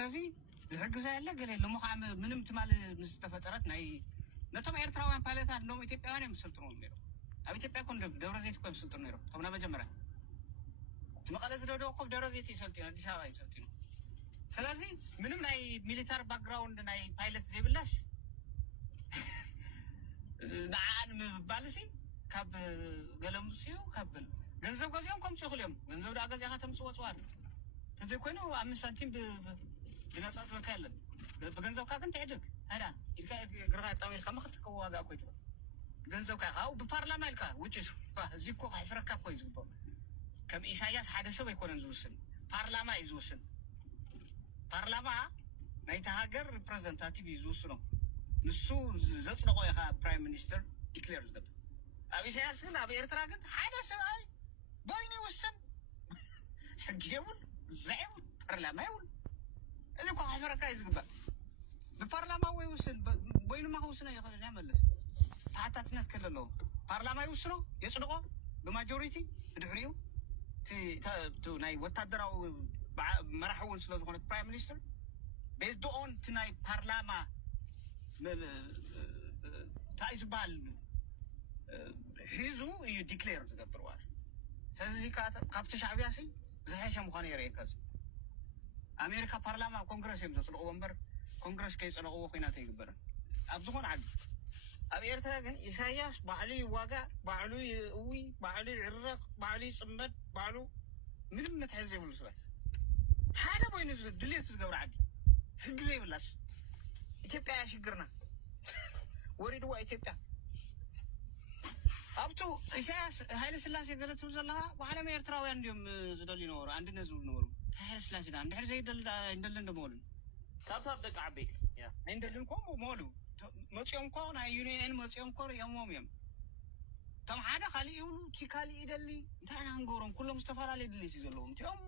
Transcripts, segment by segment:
ስለዚህ ዝሕግዛ ያለ ገለ ለሙኻም ምንም ትማል ምስተፈጠረት ናይ ነቶም ኤርትራውያን ፓይለታት ነው ኢትዮጵያውያን የምስልጥኑ ነው ኣብ ኢትዮጵያ ኮን ደብረ ዘይት ኮን ምስልጥኑ ነው ተምና መጀመሪያ መቀለ ዝደዶ እኮ ደብረ ዘይት ይሰልጥኑ አዲስ አበባ ይሰልጥኑ ስለዚህ ምንም ናይ ሚሊታሪ ባክግራውንድ ናይ ፓይለት ዘይብላስ ናን ምባልሲ ካብ ገለምሲዩ ካብል ገንዘብ ገዚኦም ከም ጽኹልዮም ገንዘብ ዳ ገዚያ ከተምጽ ወጽዋር ተዘይ ኮይኑ 5 ሳንቲም ብነጻጽ ወካለን በገንዘብ ካገን ትዕድግ ሃዳ ኢልካ ግርጋ ጣውል ከመ ከተከዋጋ ኮይት ገንዘብ ካው በፓርላማ ኢልካ ውጭስ እዚኮ አይፈረካ ኮይ ዝግቦ ከም ኢሳያስ ሓደ ሰብ አይኮነን ዝውስን ፓርላማ ይዝውስን ፓርላማ ናይታ ሀገር ሪፕሬዘንታቲቭ ይዝውስኑ ንሱ ዘጽድቆ ያኻ ፕራይም ሚኒስተር ዲክሌር ዝገብ ኣብ ኢሳያስ ግን ኣብ ኤርትራ ግን ሓደ ሰብ አይ ቦይኒ ውስን ሕጊውን زعيم برلمان يقول اللي كو حفركا يزغبا البرلمان ويوسن بين ما هوسنا ياخذ نعمل تعاتاتنا تكللو برلمان يوسنو يصدقو بماجوريتي بدحريو تو ناي وتادراو مرحون سلازو كونت برايم مينستر بيزد اون تناي برلمان تايزبال هيزو يديكلير تقبروار سازي كابت شعبياسي زحشم مخاني يريكاز امريكا بارلمان كونغرس يمتصلو ومبر كونغرس كيصلو خويناتي يغبر ابزخون عد اب ايرترا كن اساياس بعلي واغا بعلو وي بعلي عرق بعلي صمد بعلو ምንም መትሐዝ ይብሉ ሰው ሓደ ወይን ድሌት ዝገብር ዓዲ ሕግ ዘይብላስ ኢትዮጵያ ያሽግርና ወሪድዋ ኢትዮጵያ ኣብቱ ኢሳያስ ሃይለ ስላሴ ገለጽ ዘላha በዓለም ኤርትራውያን እንዲም ዝደል ይኖሩ አንድነት ዝብል ኖሩ ሃይለ ስላሴ ዳ እንድሕር ዘይደል እንደለን ደሞሉ ካብታ ደቃ ዓበይቲ ያ እንደለን ኮም ሞሉ መጽዮም ኮ ናይ ዩኒየን መጽዮም ኮ የሞምየም ተም ሓደ ካሊ ይውሉ ቲካሊ ይደሊ እንታና አንጎሮም ኩሎም ዝተፋላለየ ድሌት ይዘለዎም ቲኦም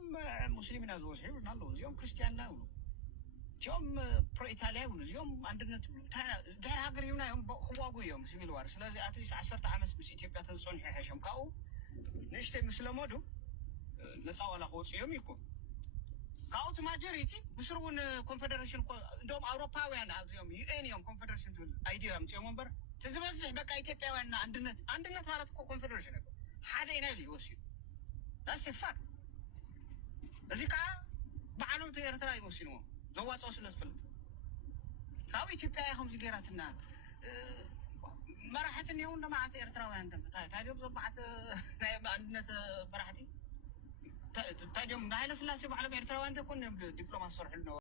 ሙስሊምና ዝወስሑ ናሎ እዚኦም ክርስቲያንና ይውሉ ቲኦም ፕሮ ኢታሊያ ይውሉ እዚኦም አንድነት ይብሉ ዳር ሀገር ይውና ዮም ክዋጉ ዮም ሲቪል ዋር ስለዚህ አትሊስት 10 ዓመት ምስ ኢትዮጵያ ተጽንሕ ያሸም ካው ንሽተ ምስለሞዱ ነፃዋላ ሆጽዮም ይኩ ካውት ማጆሪቲ ብስሩን ኮንፌደሬሽን እንደውም አውሮፓውያን አዚዮም ዩኤን ኮንፌደሬሽን ዝብል አይዲያ ምጽዮም ወንበር تزبزح بقى إثيوبيا وإن عندنا ثلاث كونفدريشن حدا ينال يوصل that's a fact ذيك بعلو تيرترا يوصلوا زوات وصل الفلت كاو إثيوبيا هم زجيراتنا ما راحت اليوم مع تيرترا وعندهم تايدهم زبعت عندنا براحتي تايدهم نايل سلاسي بعلم إيرترا وعندهم كنا دبلوماسي صرح لنا